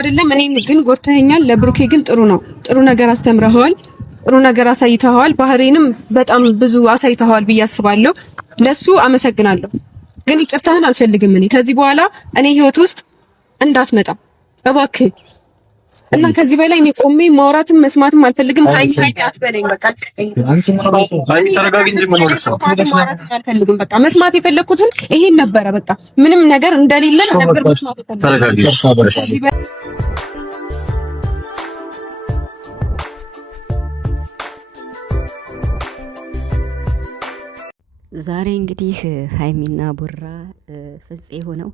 አይደለም እኔን ግን ጎድተኸኛል። ለብሩኬ ግን ጥሩ ነው። ጥሩ ነገር አስተምረኸዋል። ጥሩ ነገር አሳይተኸዋል። ባህሪንም በጣም ብዙ አሳይተኸዋል ብዬ አስባለሁ። ለሱ አመሰግናለሁ። ግን ይቅርታህን አልፈልግም። እኔ ከዚህ በኋላ እኔ ህይወት ውስጥ እንዳትመጣ እባክህ። እና ከዚህ በላይ እኔ ቆሜ ማውራትም መስማትም አልፈልግም። ሃይሚ አትበለኝ። በቃ ሃይሚ ተረጋጊ እንጂ ምን ወልሰው አልፈልግም። በቃ መስማት የፈለኩትን ይሄን ነበረ። በቃ ምንም ነገር እንደሌለ ነበር መስማት የፈለኩት። ተረጋጊ። ዛሬ እንግዲህ ሃይሚና ቡራ ፍፄ ሆነው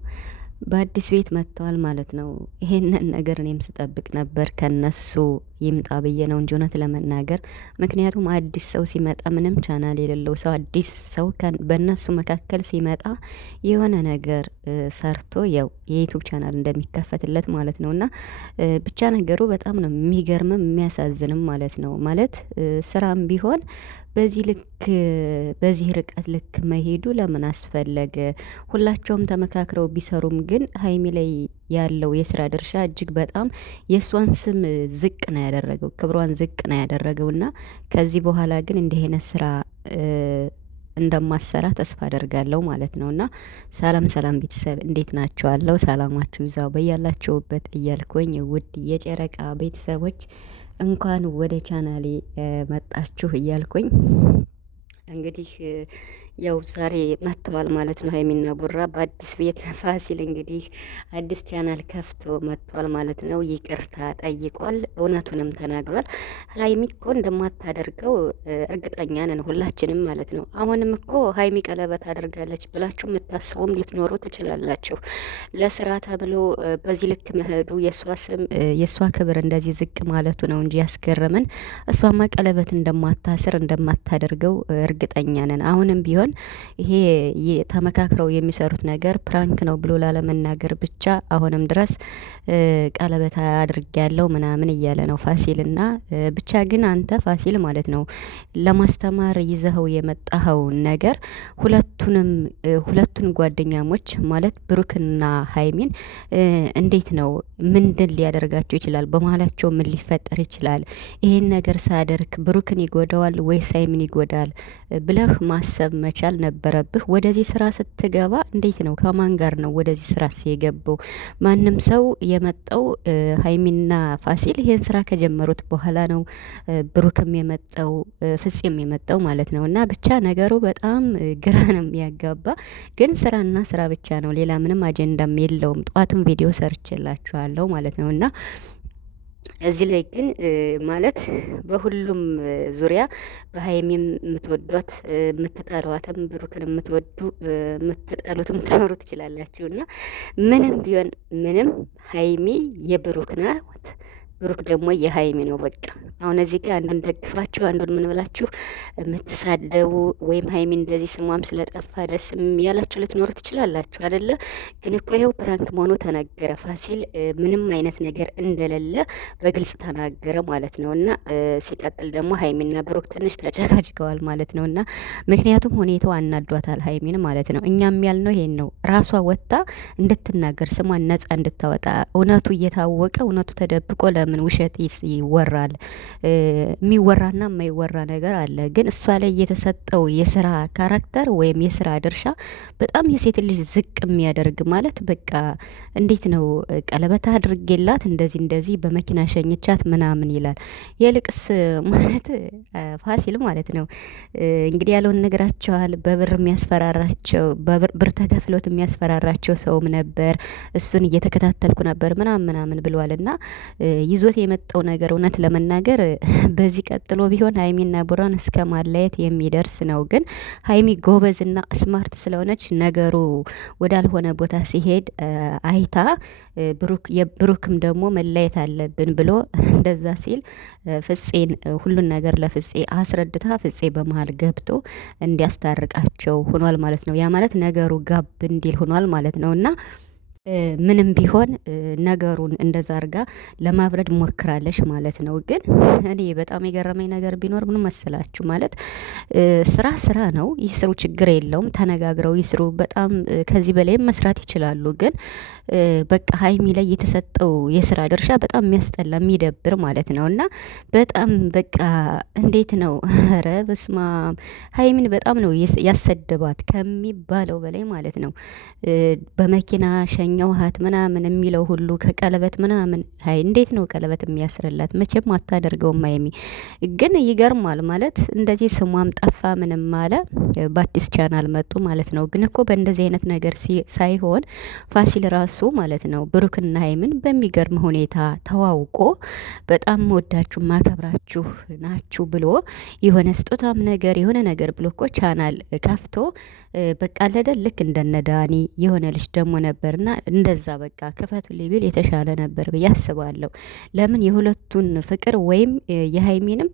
በአዲስ ቤት መጥተዋል ማለት ነው። ይሄንን ነገር እኔም ስጠብቅ ነበር ከነሱ ይምጣ ብዬ ነው እንጂ እውነት ለመናገር ምክንያቱም አዲስ ሰው ሲመጣ ምንም ቻናል የሌለው ሰው አዲስ ሰው በእነሱ መካከል ሲመጣ የሆነ ነገር ሰርቶ ያው የዩቱብ ቻናል እንደሚከፈትለት ማለት ነው። እና ብቻ ነገሩ በጣም ነው የሚገርምም የሚያሳዝንም ማለት ነው። ማለት ስራም ቢሆን በዚህ ልክ በዚህ ርቀት ልክ መሄዱ ለምን አስፈለገ? ሁላቸውም ተመካክረው ቢሰሩም ግን ሃይሚ ላይ ያለው የስራ ድርሻ እጅግ በጣም የእሷን ስም ዝቅ ነው ያደረገው፣ ክብሯን ዝቅ ነው ያደረገው። እና ከዚህ በኋላ ግን እንዲህ አይነት ስራ እንደማሰራ ተስፋ አደርጋለሁ ማለት ነው። እና ሰላም ሰላም ቤተሰብ እንዴት ናችኋለሁ? ሰላማችሁ ይዛው በያላችሁበት እያልኩኝ ውድ የጨረቃ ቤተሰቦች እንኳን ወደ ቻናሌ መጣችሁ እያልኩኝ እንግዲህ ያው ዛሬ መጥተዋል ማለት ነው። ሃይሚና ቡራ በአዲስ ቤት ፋሲል እንግዲህ አዲስ ቻናል ከፍቶ መጥተዋል ማለት ነው። ይቅርታ ጠይቋል፣ እውነቱንም ተናግሯል። ሃይሚ እኮ እንደማታደርገው እርግጠኛ ነን ሁላችንም ማለት ነው። አሁንም እኮ ሃይሚ ቀለበት አድርጋለች ብላችሁ የምታስቡም ልትኖሩ ትችላላችሁ። ለስራ ተብሎ በዚህ ልክ መሄዱ የእሷ ስም የእሷ ክብር እንደዚህ ዝቅ ማለቱ ነው እንጂ ያስገረመን እሷማ ቀለበት እንደማታስር እንደማታደርገው እርግጠኛ ነን። አሁንም ቢሆን ይሄ ተመካክረው የሚሰሩት ነገር ፕራንክ ነው ብሎ ላለመናገር ብቻ አሁንም ድረስ ቀለበት አድርጌያለሁ ምናምን እያለ ነው ፋሲልና ብቻ ግን አንተ ፋሲል ማለት ነው ለማስተማር ይዘኸው የመጣኸው ነገር ሁለቱን ጓደኛሞች ማለት ብሩክና ሃይሚን እንዴት ነው ምንድን ሊያደርጋቸው ይችላል? በመሀላቸው ምን ሊፈጠር ይችላል? ይሄን ነገር ሳደርግ ብሩክን ይጎዳዋል ወይስ ሃይሚን ይጎዳል ብለህ ማሰብ መቻል ነበረብህ። ወደዚህ ስራ ስትገባ እንዴት ነው ከማን ጋር ነው ወደዚህ ስራ ሲገባው? ማንም ሰው የመጣው ሃይሚና ፋሲል ይሄን ስራ ከጀመሩት በኋላ ነው ብሩክም የመጣው ፍፄም የመጣው ማለት ነው። እና ብቻ ነገሩ በጣም ግራ ነው የሚያጋባ። ግን ስራና ስራ ብቻ ነው፣ ሌላ ምንም አጀንዳም የለውም። ጠዋትም ቪዲዮ ሰርችላችኋለሁ ማለት ነው። እና እዚህ ላይ ግን ማለት በሁሉም ዙሪያ በሃይሚም የምትወዷት የምትጠሏትም ብሩክን የምትወዱ የምትጠሉትም ትኖሩ ትችላላችሁ። እና ምንም ቢሆን ምንም ሃይሚ የብሩክ ናት፣ ብሩክ ደግሞ የሃይሚ ነው። በቃ አሁን እዚህ ጋር አንዱን ደግፋችሁ አንዱን ምን ብላችሁ የምትሳደቡ ወይም ሃይሚ እንደዚህ ስሟም ስለጠፋ ደስ ያላችሁ ልትኖሩ ትችላላችሁ አይደለ? ግን እኮ ይኸው ፕራንክ መሆኑ ተነገረ። ፋሲል ምንም አይነት ነገር እንደሌለ በግልጽ ተናገረ ማለት ነው። እና ሲቀጥል ደግሞ ሃይሚና ብሩክ ትንሽ ተጨቃጭቀዋል ማለት ነው። እና ምክንያቱም ሁኔታው አናዷታል ሃይሚን ማለት ነው። እኛም ያልነው ይሄን ነው። ራሷ ወጥታ እንድትናገር ስሟን ነጻ እንድታወጣ እውነቱ እየታወቀ እውነቱ ተደብቆ ምን ውሸት ይወራል? የሚወራና የማይወራ ነገር አለ። ግን እሷ ላይ የተሰጠው የስራ ካራክተር ወይም የስራ ድርሻ በጣም የሴት ልጅ ዝቅ የሚያደርግ ማለት በቃ እንዴት ነው ቀለበት አድርጌላት እንደዚህ በመኪና ሸኝቻት ምናምን ይላል። የልቅስ ማለት ፋሲል ማለት ነው እንግዲህ ያለውን ነገራቸዋል። በብር የሚያስፈራራቸው ብር ተከፍሎት የሚያስፈራራቸው ሰውም ነበር። እሱን እየተከታተልኩ ነበር ምናምን ብለዋልና ይዞት የመጣው ነገር እውነት ለመናገር በዚህ ቀጥሎ ቢሆን ሃይሚና ቡራን እስከ ማለየት የሚደርስ ነው። ግን ሃይሚ ጎበዝና ስማርት ስለሆነች ነገሩ ወዳልሆነ ቦታ ሲሄድ አይታ ብሩክም ደግሞ መለየት አለብን ብሎ እንደዛ ሲል ፍፄን ሁሉን ነገር ለፍፄ አስረድታ ፍፄ በመሀል ገብቶ እንዲያስታርቃቸው ሆኗል ማለት ነው። ያ ማለት ነገሩ ጋብ እንዲል ሆኗል ማለት ነው። እና ምንም ቢሆን ነገሩን እንደዛ አርጋ ለማብረድ ሞክራለች ማለት ነው። ግን እኔ በጣም የገረመኝ ነገር ቢኖር ምን መሰላችሁ? ማለት ስራ ነው፣ ይስሩ፣ ችግር የለውም፣ ተነጋግረው ይስሩ። በጣም ከዚህ በላይም መስራት ይችላሉ። ግን በቃ ሀይሚ ላይ የተሰጠው የስራ ድርሻ በጣም የሚያስጠላ የሚደብር ማለት ነው። እና በጣም በቃ እንዴት ነው? ኧረ በስማ ሀይሚን በጣም ነው ያሰደባት ከሚባለው በላይ ማለት ነው። በመኪና ሸኘኋት ምናምን የሚለው ሁሉ ከቀለበት ምናምን ሀይ እንዴት ነው ቀለበት የሚያስርላት? መቼም አታደርገውም ሀይሚ። ግን ይገርማል ማለት እንደዚህ ስሟም ጠፋ ምንም አለ። በአዲስ ቻናል መጡ ማለት ነው። ግን እኮ በእንደዚህ አይነት ነገር ሳይሆን ፋሲል ራሱ ማለት ነው ብሩክና ሀይምን በሚገርም ሁኔታ ተዋውቆ በጣም ወዳችሁ ማከብራችሁ ናችሁ ብሎ የሆነ ስጦታም ነገር የሆነ ነገር ብሎ እኮ ቻናል ከፍቶ በቃ ለደል ልክ እንደነዳኒ የሆነ ልጅ ደግሞ ነበርና እንደዛ በቃ ክፈቱ ሊቢል የተሻለ ነበር ብዬ አስባለሁ። ለምን የሁለቱን ፍቅር ወይም የሀይሚንም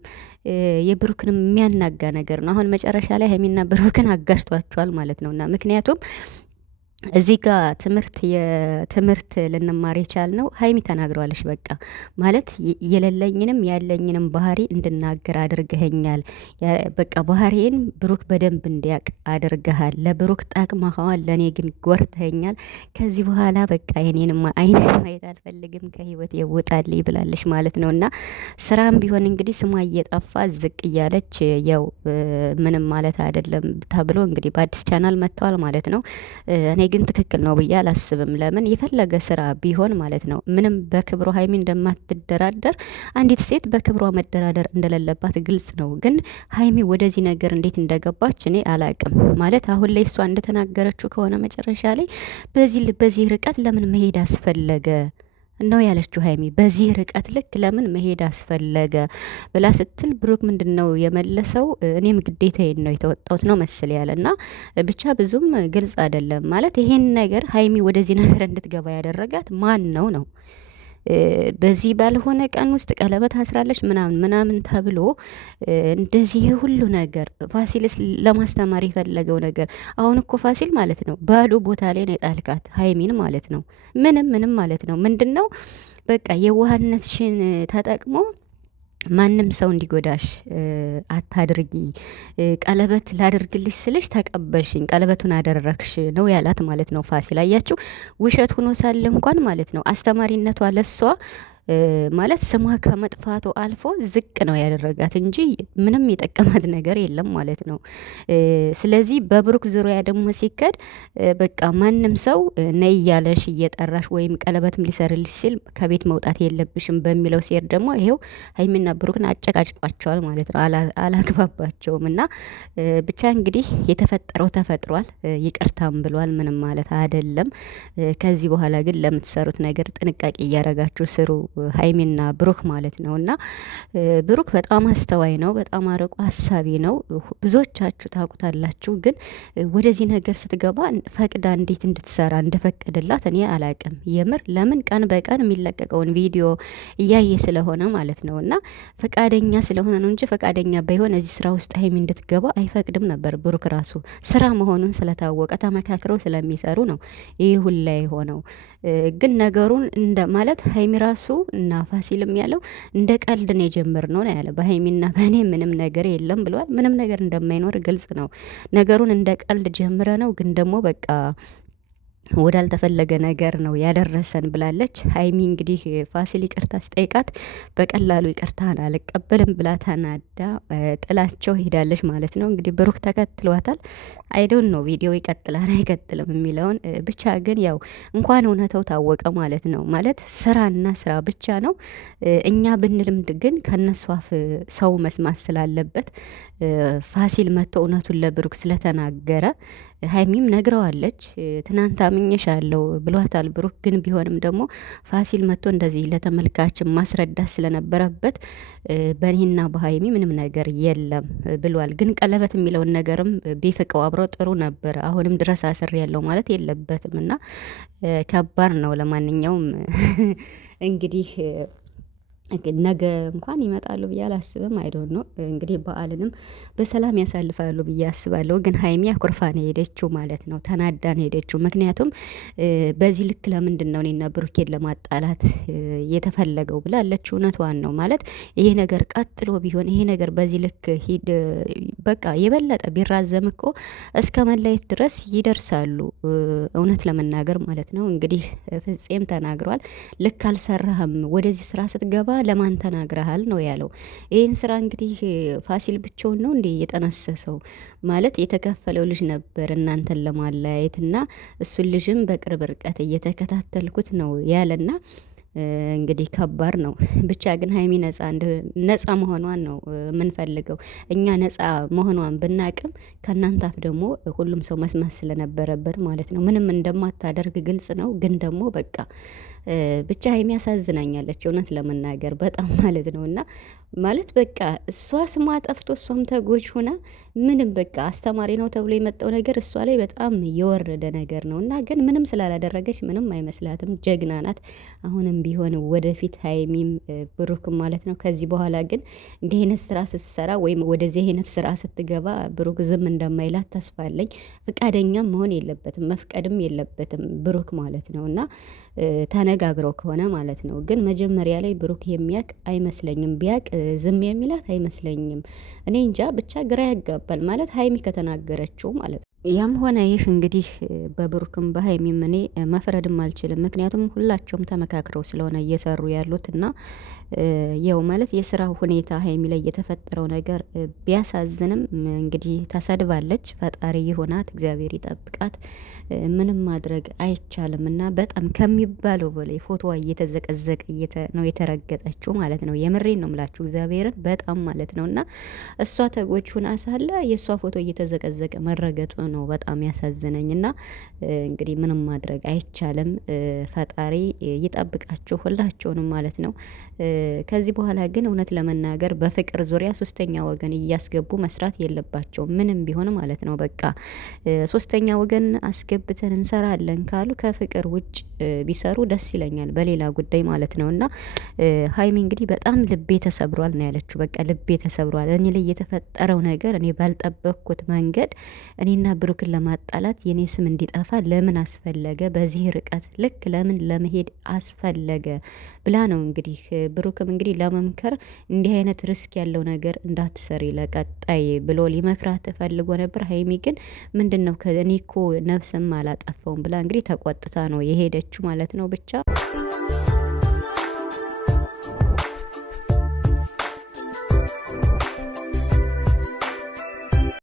የብሩክንም የሚያናጋ ነገር ነው። አሁን መጨረሻ ላይ ሀይሚና ብሩክን አጋሽቷቸዋል ማለት ነውና ምክንያቱም እዚህ ጋር የትምህርት ልንማር የቻልነው ሀይሚ ተናግረዋለች። በቃ ማለት የሌለኝንም ያለኝንም ባህሪ እንድናገር አድርገኸኛል። በቃ ባህሪን ብሩክ በደንብ እንዲያቅ አድርገሃል። ለብሩክ ጠቅመኸዋል፣ ለእኔ ግን ጎርተኸኛል። ከዚህ በኋላ በቃ የኔንም አይነት ማየት አልፈልግም፣ ከህይወት የውጣልኝ ብላለች ማለት ነው። እና ስራም ቢሆን እንግዲህ ስሟ እየጠፋ ዝቅ እያለች ያው ምንም ማለት አይደለም ተብሎ እንግዲህ በአዲስ ቻናል መጥተዋል ማለት ነው። እኔ ግን ትክክል ነው ብዬ አላስብም። ለምን የፈለገ ስራ ቢሆን ማለት ነው ምንም በክብሯ ሀይሚ እንደማትደራደር አንዲት ሴት በክብሯ መደራደር እንደሌለባት ግልጽ ነው። ግን ሀይሚ ወደዚህ ነገር እንዴት እንደገባች እኔ አላቅም። ማለት አሁን ላይ እሷ እንደተናገረችው ከሆነ መጨረሻ ላይ በዚህ ርቀት ለምን መሄድ አስፈለገ ነው ያለችው ሀይሚ። በዚህ ርቀት ልክ ለምን መሄድ አስፈለገ ብላ ስትል ብሩክ ምንድን ነው የመለሰው? እኔም ግዴታዬን ነው የተወጣሁት ነው መስል ያለ እና ብቻ ብዙም ግልጽ አይደለም። ማለት ይሄን ነገር ሀይሚ ወደዚህ ነገር እንድትገባ ያደረጋት ማን ነው? በዚህ ባልሆነ ቀን ውስጥ ቀለበት አስራለች ምናምን ተብሎ እንደዚህ ሁሉ ነገር ፋሲልስ ለማስተማር የፈለገው ነገር አሁን እኮ ፋሲል ማለት ነው ባዶ ቦታ ላይ ነው የጣልካት ሀይሚን ማለት ነው። ምንም ማለት ነው ምንድን ነው በቃ የዋህነትሽን ተጠቅሞ ማንም ሰው እንዲጎዳሽ አታድርጊ። ቀለበት ላደርግልሽ ስልሽ ተቀበልሽኝ፣ ቀለበቱን አደረግሽ ነው ያላት ማለት ነው ፋሲል። አያችሁ ውሸት ሆኖ ሳለ እንኳን ማለት ነው አስተማሪነቷ ለሷ ማለት ስሟ ከመጥፋቱ አልፎ ዝቅ ነው ያደረጋት እንጂ ምንም የጠቀማት ነገር የለም ማለት ነው። ስለዚህ በብሩክ ዙሪያ ደግሞ ሲከድ በቃ ማንም ሰው ነይ እያለሽ እየጠራሽ ወይም ቀለበትም ሊሰርልሽ ሲል ከቤት መውጣት የለብሽም በሚለው ሲሄድ ደግሞ ይሄው ሀይሚና ብሩክን አጨቃጭቋቸዋል ማለት ነው። አላግባባቸውም እና ብቻ እንግዲህ የተፈጠረው ተፈጥሯል። ይቅርታም ብሏል። ምንም ማለት አይደለም። ከዚህ በኋላ ግን ለምትሰሩት ነገር ጥንቃቄ እያረጋችሁ ስሩ። ሀይሚና ብሩክ ማለት ነው። እና ብሩክ በጣም አስተዋይ ነው፣ በጣም አርቆ ሀሳቢ ነው። ብዙዎቻችሁ ታውቁታላችሁ። ግን ወደዚህ ነገር ስትገባ ፈቅዳ እንዴት እንድትሰራ እንደፈቀደላት እኔ አላቅም። የምር ለምን ቀን በቀን የሚለቀቀውን ቪዲዮ እያየ ስለሆነ ማለት ነው። እና ፈቃደኛ ስለሆነ ነው እንጂ ፈቃደኛ ባይሆን እዚህ ስራ ውስጥ ሀይሚ እንድትገባ አይፈቅድም ነበር። ብሩክ ራሱ ስራ መሆኑን ስለታወቀ ተመካክረው ስለሚሰሩ ነው ይህ ሁላ የሆነው። ግን ነገሩን እንደ ማለት ሀይሚ ራሱ እና ፋሲልም ያለው እንደ ቀልድ ነው የጀመርነው ነው ያለ። በሀይሚና በእኔ ምንም ነገር የለም ብለዋል። ምንም ነገር እንደማይኖር ግልጽ ነው። ነገሩን እንደ ቀልድ ጀምረ ነው ግን ደግሞ በቃ ወዳልተፈለገ ነገር ነው ያደረሰን ብላለች ሀይሚ። እንግዲህ ፋሲል ይቅርታ ሲጠይቃት በቀላሉ ይቅርታን አልቀበልም ብላ ተናዳ ጥላቸው ሄዳለች ማለት ነው። እንግዲህ ብሩክ ተከትሏታል። አይዶን ነው ቪዲዮ ይቀጥላል አይቀጥልም የሚለውን ብቻ ግን ያው እንኳን እውነተው ታወቀ ማለት ነው። ማለት ስራና ስራ ብቻ ነው። እኛ ብንልምድ ግን ከነሱ አፍ ሰው መስማት ስላለበት ፋሲል መጥቶ እውነቱን ለብሩክ ስለተናገረ ሀይሚም ነግረዋለች። ትናንት አምኜሻለሁ ብሏታል ብሩክ። ግን ቢሆንም ደግሞ ፋሲል መጥቶ እንደዚህ ለተመልካችን ማስረዳት ስለነበረበት በእኔና በሀይሚ ምንም ነገር የለም ብሏል። ግን ቀለበት የሚለውን ነገርም ቢፍቀው አብረው ጥሩ ነበር። አሁንም ድረስ አስር ያለው ማለት የለበትም እና ከባድ ነው። ለማንኛውም እንግዲህ ነገ እንኳን ይመጣሉ ብዬ አላስብም። አይዶን ነው እንግዲህ በዓልንም በሰላም ያሳልፋሉ ብዬ አስባለሁ። ግን ሀይሚ አኩርፋ ነው ሄደችው ማለት ነው። ተናዳ ነው ሄደችው። ምክንያቱም በዚህ ልክ ለምንድን ነው እኔና ብሩኬን ለማጣላት የተፈለገው ብላለች። እውነቷን ነው ማለት ይሄ ነገር ቀጥሎ ቢሆን ይሄ ነገር በዚህ ልክ ሂድ በቃ የበለጠ ቢራዘም እኮ እስከ መለየት ድረስ ይደርሳሉ። እውነት ለመናገር ማለት ነው። እንግዲህ ፍፄም ተናግሯል። ልክ አልሰራህም ወደዚህ ስራ ስትገባ ለማን ተናግረሃል ነው ያለው። ይህን ስራ እንግዲህ ፋሲል ብቻውን ነው እንዴ የጠነሰሰው? ማለት የተከፈለው ልጅ ነበር እናንተን ለማለያየት እና እሱን ልጅም በቅርብ ርቀት እየተከታተልኩት ነው ያለና እንግዲህ ከባድ ነው። ብቻ ግን ሀይሚ ነጻ መሆኗን ነው የምንፈልገው እኛ። ነጻ መሆኗን ብናቅም ከእናንተ አፍ ደግሞ ሁሉም ሰው መስማት ስለነበረበት ማለት ነው። ምንም እንደማታደርግ ግልጽ ነው። ግን ደግሞ በቃ ብቻ ሀይሚ ያሳዝናኛለች እውነት ለመናገር በጣም ማለት ነው። እና ማለት በቃ እሷ ስሟ ጠፍቶ እሷም ተጎጅ ሆና ምንም በቃ አስተማሪ ነው ተብሎ የመጣው ነገር እሷ ላይ በጣም የወረደ ነገር ነው። እና ግን ምንም ስላላደረገች ምንም አይመስላትም። ጀግና ናት። አሁንም ቢሆን ወደፊት ሀይሚም ብሩክም ማለት ነው። ከዚህ በኋላ ግን እንዲህ አይነት ስራ ስትሰራ ወይም ወደዚህ አይነት ስራ ስትገባ ብሩክ ዝም እንደማይላት ተስፋ አለኝ። ፈቃደኛም መሆን የለበትም መፍቀድም የለበትም ብሩክ ማለት ነው። እና ተነጋግረው ከሆነ ማለት ነው። ግን መጀመሪያ ላይ ብሩክ የሚያቅ አይመስለኝም። ቢያቅ ዝም የሚላት አይመስለኝም። እኔ እንጃ ብቻ ግራ ያጋባል ማለት ሀይሚ ከተናገረችው ማለት ነው። ያም ሆነ ይህ እንግዲህ በብሩክም በሀይሚም እኔ መፍረድም አልችልም። ምክንያቱም ሁላቸውም ተመካክረው ስለሆነ እየሰሩ ያሉት እና ያው ማለት የስራ ሁኔታ ሀይሚ ላይ የተፈጠረው ነገር ቢያሳዝንም እንግዲህ ተሰድባለች። ፈጣሪ ይሆናት እግዚአብሔር ይጠብቃት። ምንም ማድረግ አይቻልም እና በጣም ከሚባለው በላይ ፎቶዋ እየተዘቀዘቀ ነው የተረገጠችው ማለት ነው። የምሬን ነው ምላችሁ እግዚአብሔርን በጣም ማለት ነው። እና እሷ ተጎጅ ሁና ሳለ የእሷ ፎቶ እየተዘቀዘቀ መረገጡ ነው በጣም ያሳዝነኝ። እና እንግዲህ ምንም ማድረግ አይቻልም። ፈጣሪ ይጠብቃችሁ ሁላቸውንም ማለት ነው። ከዚህ በኋላ ግን እውነት ለመናገር በፍቅር ዙሪያ ሶስተኛ ወገን እያስገቡ መስራት የለባቸው ምንም ቢሆን ማለት ነው። በቃ ሶስተኛ ወገን አስገብተን እንሰራለን ካሉ ከፍቅር ውጭ ቢሰሩ ደስ ይለኛል፣ በሌላ ጉዳይ ማለት ነው። እና ሀይሚ እንግዲህ በጣም ልቤ ተሰብሯል ነው ያለችው። በቃ ልቤ ተሰብሯል። እኔ ላይ የተፈጠረው ነገር እኔ ባልጠበቅኩት መንገድ እኔና ብሩክን ለማጣላት የኔ ስም እንዲጠፋ ለምን አስፈለገ? በዚህ ርቀት ልክ ለምን ለመሄድ አስፈለገ ብላ ነው እንግዲህ ብሩክም እንግዲህ ለመምከር እንዲህ አይነት ሪስክ ያለው ነገር እንዳትሰሪ ለቀጣይ ብሎ ሊመክራት ፈልጎ ነበር። ሀይሚ ግን ምንድን ነው ከእኔ እኮ ነፍስም አላጠፋውም ብላ እንግዲህ ተቆጥታ ነው የሄደችው ማለት ነው ብቻ